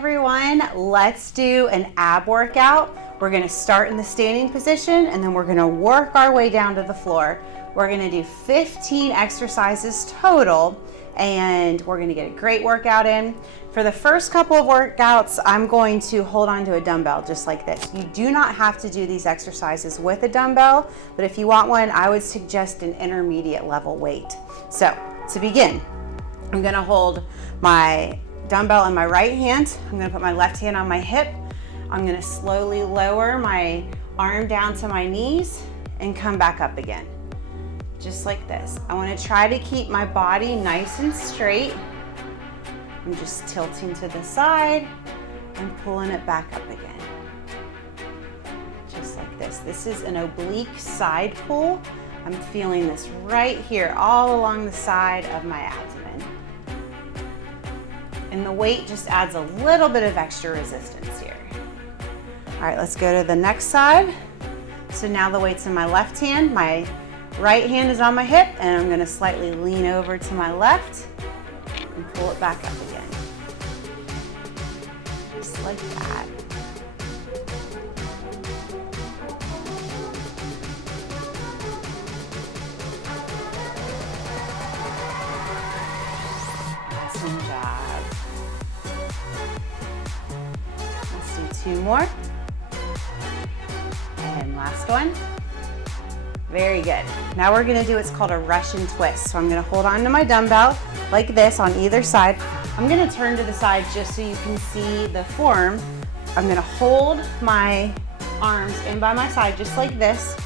everyone. Let's do an ab workout. We're gonna start in the standing position and then we're gonna work our way down to the floor. We're gonna do 15 exercises total and we're gonna get a great workout in. For the first couple of workouts, I'm going to hold on to a dumbbell just like this. You do not have to do these exercises with a dumbbell, but if you want one, I would suggest an intermediate level weight. So to begin, I'm gonna hold my dumbbell in my right hand. I'm gonna put my left hand on my hip. I'm gonna slowly lower my arm down to my knees and come back up again. Just like this. I wanna try to keep my body nice and straight. I'm just tilting to the side and pulling it back up again. Just like this. This is an oblique side pull. I'm feeling this right here, all along the side of my abdomen. And the weight just adds a little bit of extra resistance here. All right, let's go to the next side. So now the weight's in my left hand, my right hand is on my hip, and I'm gonna slightly lean over to my left and pull it back up again. Just like that. Awesome job. Let's do 2 more. And last one. Very good. Now we're gonna do what's called a Russian twist. So I'm gonna hold on to my dumbbell like this on either side. I'm gonna turn to the side just so you can see the form. I'm gonna hold my arms in by my side just like this.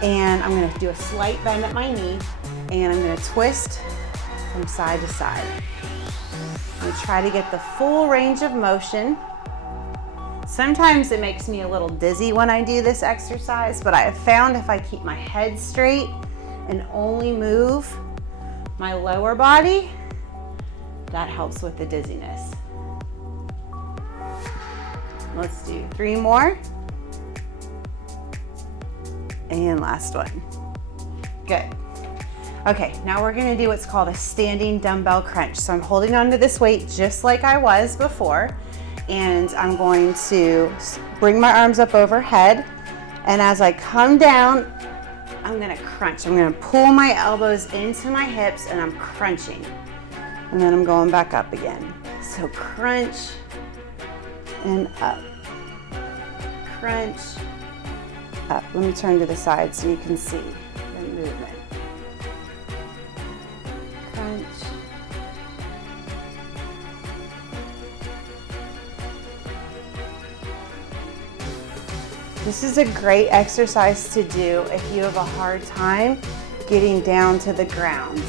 And I'm gonna do a slight bend at my knee. And I'm gonna twist from side to side. I'm gonna try to get the full range of motion. Sometimes it makes me a little dizzy when I do this exercise, but I have found if I keep my head straight and only move my lower body, that helps with the dizziness. Let's do 3 more. And last one. Good. Okay, now we're gonna do what's called a standing dumbbell crunch. So I'm holding onto this weight just like I was before. And I'm going to bring my arms up overhead, and as I come down, I'm gonna crunch. I'm gonna pull my elbows into my hips and I'm crunching. And then I'm going back up again. So crunch and up. Crunch, up. Let me turn to the side so you can see the movement. Crunch. This is a great exercise to do if you have a hard time getting down to the ground.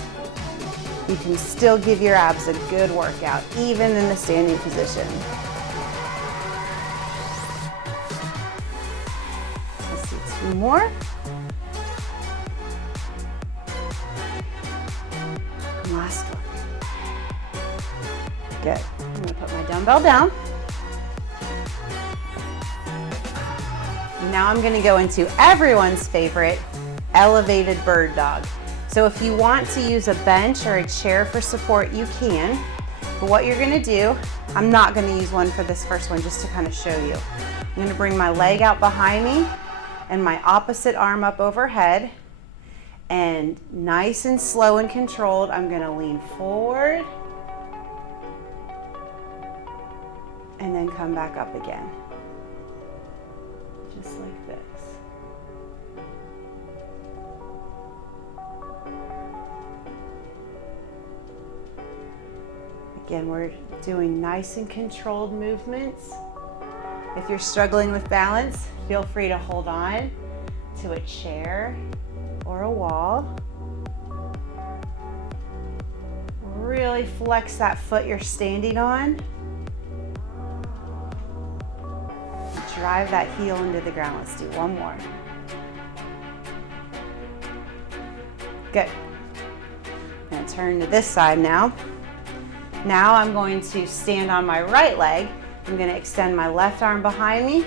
You can still give your abs a good workout, even in the standing position. Let's do 2 more. And last one. Good. I'm gonna put my dumbbell down. Now I'm gonna go into everyone's favorite, elevated bird dog. So if you want to use a bench or a chair for support, you can. But what you're gonna do, I'm not gonna use one for this first one, just to kind of show you. I'm gonna bring my leg out behind me and my opposite arm up overhead. And nice and slow and controlled, I'm gonna lean forward and then come back up again. Just like this. Again, we're doing nice and controlled movements. If you're struggling with balance, feel free to hold on to a chair or a wall. Really flex that foot you're standing on. Drive that heel into the ground. Let's do 1 more. Good. I'm going to turn to this side now. Now I'm going to stand on my right leg. I'm going to extend my left arm behind me,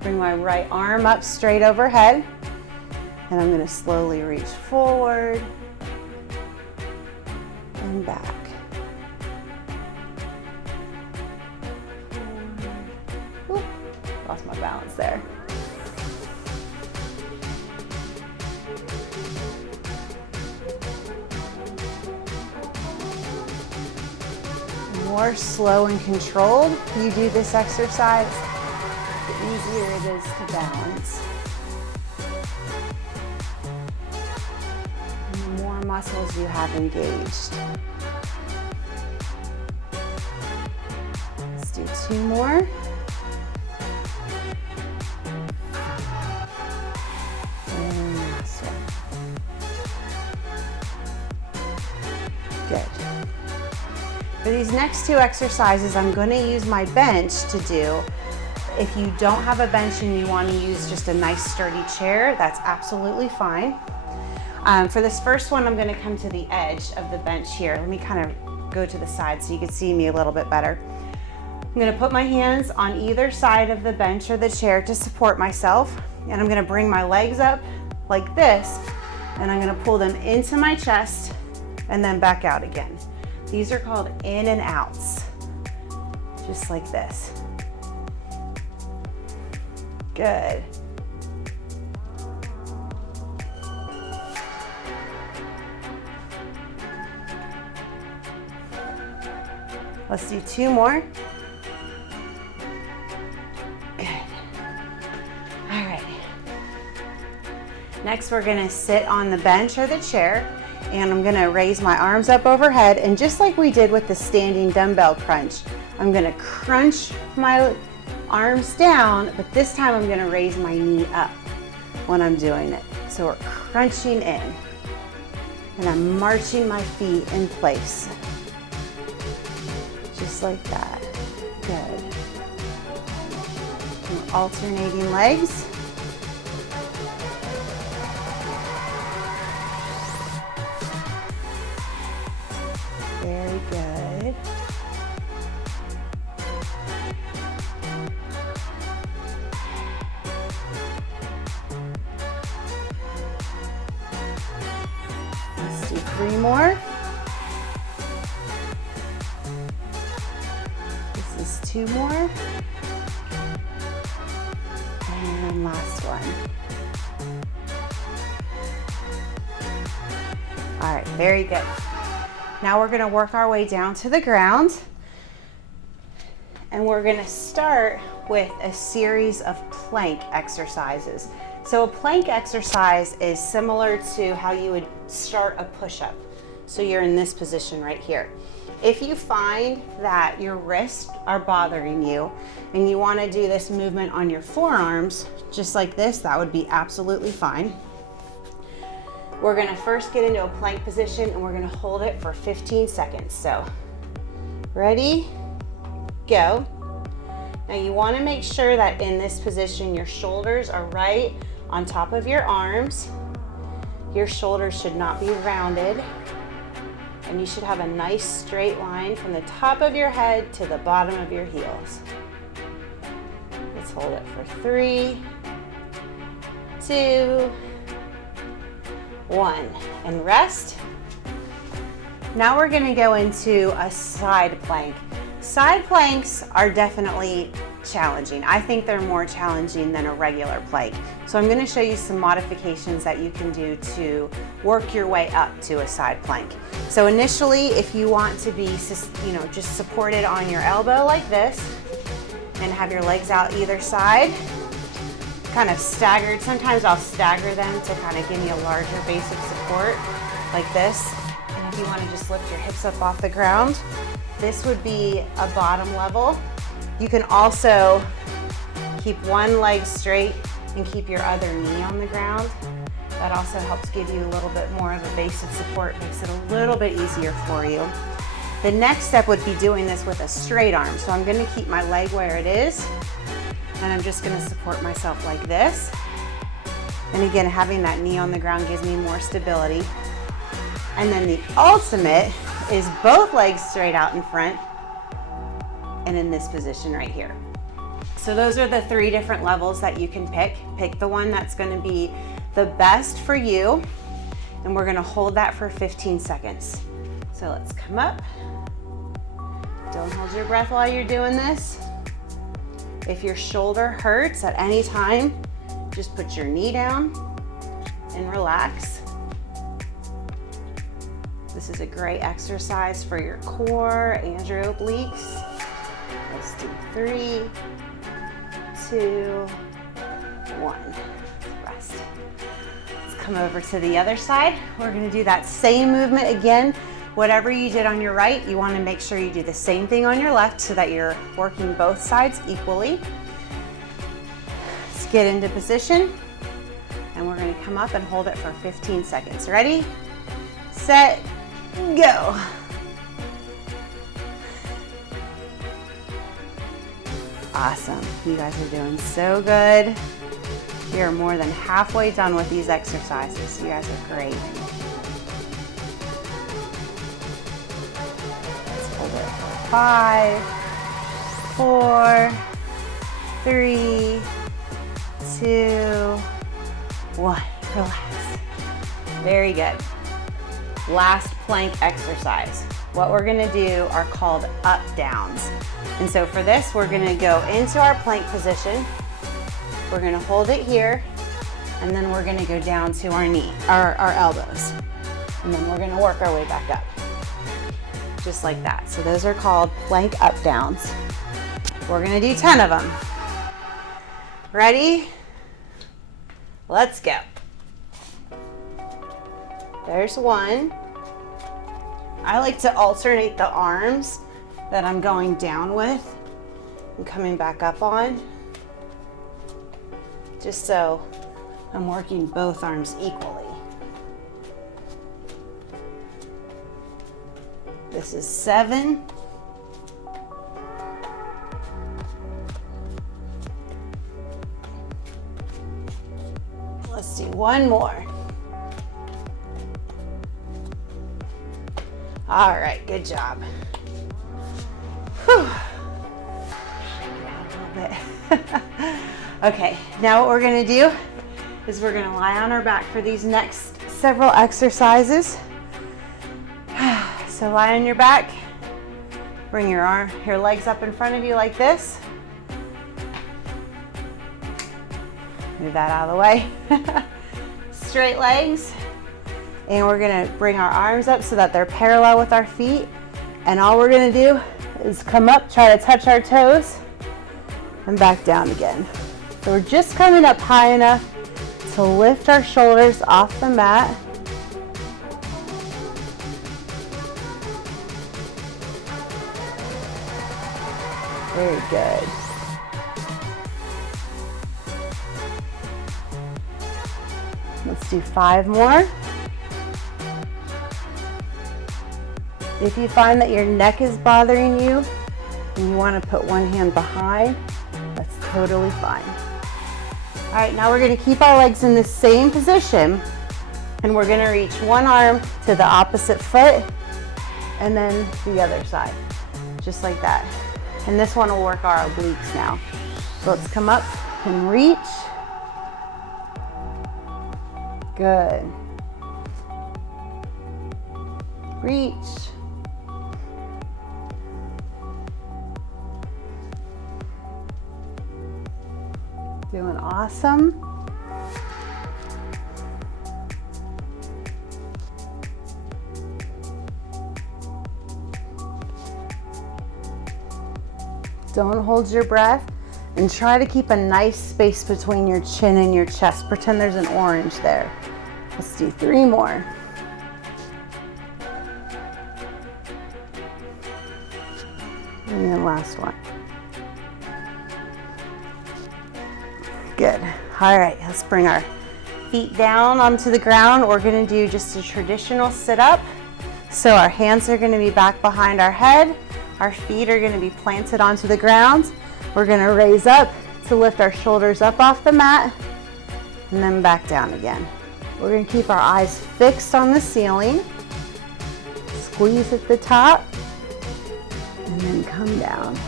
bring my right arm up straight overhead, and I'm going to slowly reach forward and back. my balance there. The more slow and controlled you do this exercise, the easier it is to balance. And the more muscles you have engaged. Let's do 2 more. And last one. Good. For these next 2 exercises, I'm going to use my bench to do. If you don't have a bench and you want to use just a nice sturdy chair, that's absolutely fine. For this first one, I'm going to come to the edge of the bench here. Let me kind of go to the side so you can see me a little bit better. I'm going to put my hands on either side of the bench or the chair to support myself, and I'm going to bring my legs up like this, and I'm going to pull them into my chest and then back out again. These are called in and outs, just like this. Good. Let's do 2 more. Good. All right. Next, we're gonna sit on the bench or the chair, and I'm gonna raise my arms up overhead, and just like we did with the standing dumbbell crunch, I'm gonna crunch my arms down, but this time I'm gonna raise my knee up when I'm doing it. So we're crunching in, and I'm marching my feet in place. Just like that. Good. And we're alternating legs. Very good. Let's do 3 more. This is 2 more. And last one. All right, very good. Now we're going to work our way down to the ground, and we're going to start with a series of plank exercises. So a plank exercise is similar to how you would start a push-up. So you're in this position right here. If you find that your wrists are bothering you and you want to do this movement on your forearms, just like this, that would be absolutely fine. We're gonna first get into a plank position, and we're gonna hold it for 15 seconds. So, ready, go. Now you wanna make sure that in this position, your shoulders are right on top of your arms. Your shoulders should not be rounded, and you should have a nice straight line from the top of your head to the bottom of your heels. Let's hold it for 3, 2, 1, and rest. Now we're gonna go into a side plank. Side planks are definitely challenging. I think they're more challenging than a regular plank. So I'm gonna show you some modifications that you can do to work your way up to a side plank. So initially, if you want to be, just supported on your elbow like this, and have your legs out either side, kind of staggered. Sometimes I'll stagger them to kind of give me a larger base of support like this. And if you want to just lift your hips up off the ground, this would be a bottom level. You can also keep one leg straight and keep your other knee on the ground. That also helps give you a little bit more of a base of support, makes it a little bit easier for you. The next step would be doing this with a straight arm. So I'm going to keep my leg where it is, and I'm just gonna support myself like this. And again, having that knee on the ground gives me more stability. And then the ultimate is both legs straight out in front and in this position right here. So those are the 3 different levels that you can pick. Pick the one that's gonna be the best for you, and we're gonna hold that for 15 seconds. So let's come up. Don't hold your breath while you're doing this. If your shoulder hurts at any time, just put your knee down and relax. This is a great exercise for your core and your obliques. Let's do 3, 2, 1. Rest. Let's come over to the other side. We're going to do that same movement again. Whatever you did on your right, you want to make sure you do the same thing on your left so that you're working both sides equally. Let's get into position, and we're going to come up and hold it for 15 seconds. Ready, set, go. Awesome. You guys are doing so good. You're more than halfway done with these exercises. You guys are great. Let's hold it for 5, 4, 3, 2, 1. Relax. Very good. Last plank exercise. What we're gonna do are called up downs. And so for this, we're gonna go into our plank position. We're gonna hold it here, and then we're gonna go down to our knee, our elbows. And then we're gonna work our way back up. Just like that. So those are called plank up downs. We're gonna do 10 of them. Ready? Let's go. There's one. I like to alternate the arms that I'm going down with and coming back up on, just so I'm working both arms equally. This is 7. Let's do one more. All right, good job. Whew. A little bit. Okay, now what we're gonna do is we're gonna lie on our back for these next several exercises. So lie on your back, bring your legs up in front of you like this. Move that out of the way. Straight legs. And we're gonna bring our arms up so that they're parallel with our feet. And all we're gonna do is come up, try to touch our toes, and back down again. So we're just coming up high enough to lift our shoulders off the mat. Very good. Let's do 5 more. If you find that your neck is bothering you and you want to put one hand behind, that's totally fine. All right, now we're going to keep our legs in the same position, and we're going to reach one arm to the opposite foot and then the other side, just like that. And this one will work our obliques now. So let's come up and reach. Good. Reach. Doing awesome. Don't hold your breath, and try to keep a nice space between your chin and your chest. Pretend there's an orange there. Let's do 3 more. And then last one. Good. All right, let's bring our feet down onto the ground. We're gonna do just a traditional sit-up. So our hands are gonna be back behind our head. Our feet are gonna be planted onto the ground. We're gonna raise up to lift our shoulders up off the mat and then back down again. We're gonna keep our eyes fixed on the ceiling. Squeeze at the top and then come down.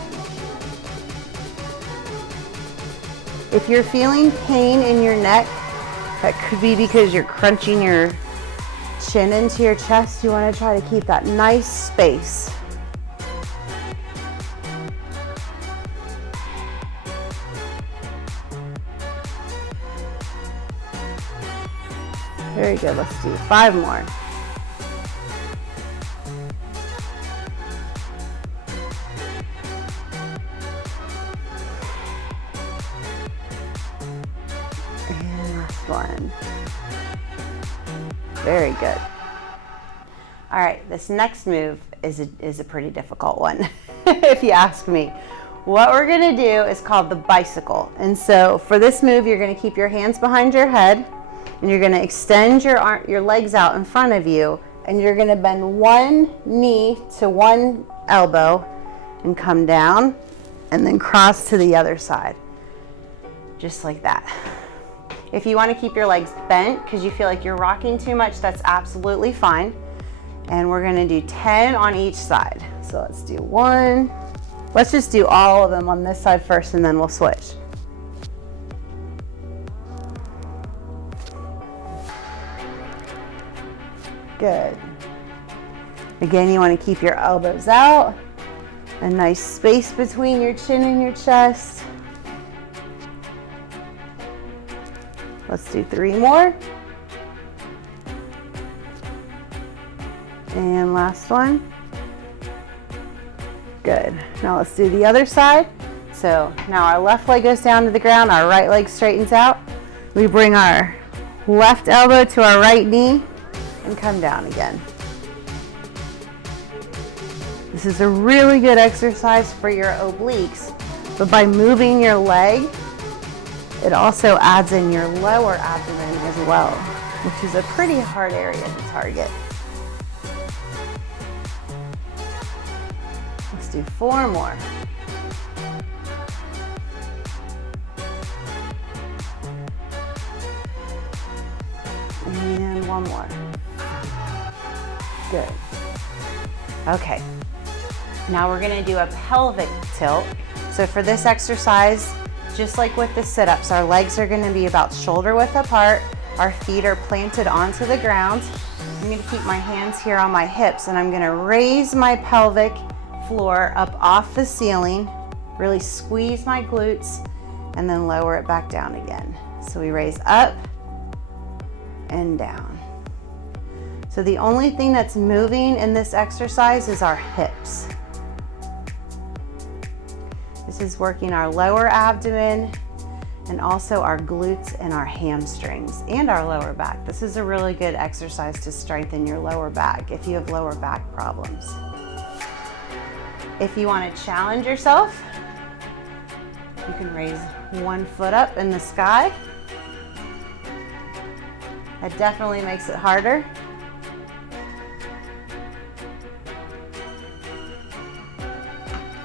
If you're feeling pain in your neck, that could be because you're crunching your chin into your chest. You want to try to keep that nice space. Very good. Let's do 5 more. And last one. Very good. All right, this next move is a pretty difficult one, if you ask me. What we're gonna do is called the bicycle. And so for this move, you're gonna keep your hands behind your head, and you're gonna extend your legs out in front of you, and you're gonna bend one knee to one elbow and come down, and then cross to the other side, just like that. If you wanna keep your legs bent because you feel like you're rocking too much, that's absolutely fine. And we're gonna do 10 on each side. So let's do 1. Let's just do all of them on this side first, and then we'll switch. Good. Again, you want to keep your elbows out, a nice space between your chin and your chest. Let's do 3 more. And last one. Good. Now let's do the other side. So now our left leg goes down to the ground, our right leg straightens out. We bring our left elbow to our right knee and come down again. This is a really good exercise for your obliques, but by moving your leg, it also adds in your lower abdomen as well, which is a pretty hard area to target. Let's do 4 more. And 1 more. Good. Okay. Now we're going to do a pelvic tilt. So for this exercise, just like with the sit-ups, our legs are going to be about shoulder width apart. Our feet are planted onto the ground. I'm going to keep my hands here on my hips, and I'm going to raise my pelvic floor up off the ceiling, really squeeze my glutes, and then lower it back down again. So we raise up and down. So the only thing that's moving in this exercise is our hips. This is working our lower abdomen and also our glutes and our hamstrings and our lower back. This is a really good exercise to strengthen your lower back if you have lower back problems. If you want to challenge yourself, you can raise 1 foot up in the sky. That definitely makes it harder.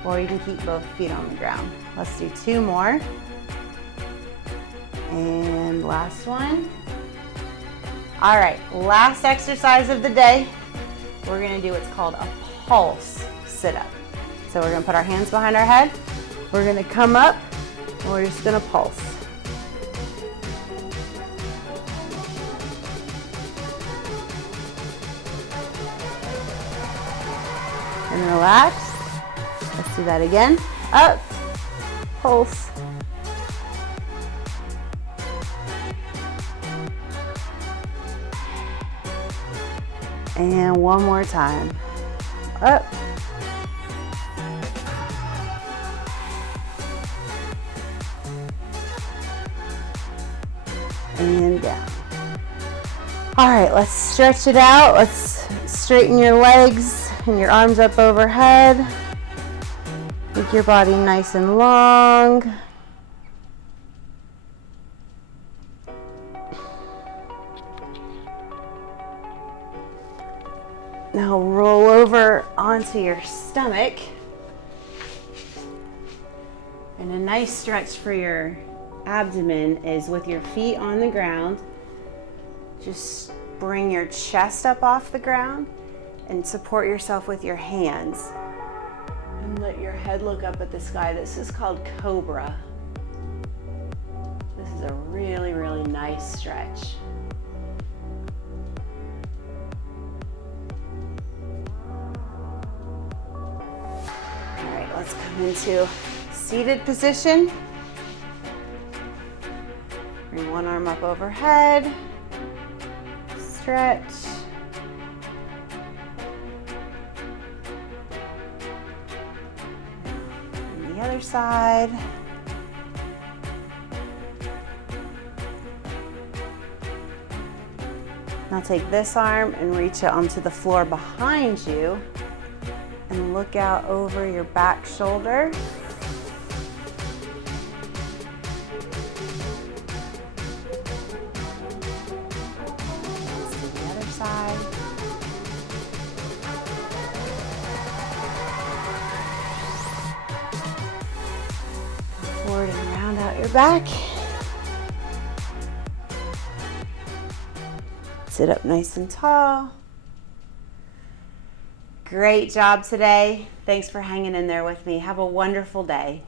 Or you can keep both feet on the ground. Let's do 2 more. And last one. All right, last exercise of the day. We're gonna do what's called a pulse sit-up. So we're gonna put our hands behind our head. We're gonna come up, and we're just gonna pulse. And relax. Let's do that again. Up, pulse. And 1 more time. Up. And down. All right, let's stretch it out. Let's straighten your legs and your arms up overhead. Make your body nice and long. Now roll over onto your stomach. And a nice stretch for your abdomen is with your feet on the ground. Just bring your chest up off the ground and support yourself with your hands. And let your head look up at the sky. This is called Cobra. This is a really, really nice stretch. All right, let's come into seated position. Bring one arm up overhead. stretch. And the other side. Now take this arm and reach it onto the floor behind you and look out over your back shoulder. The other side. Forward and round out your back. Sit up nice and tall. Great job today. Thanks for hanging in there with me. Have a wonderful day.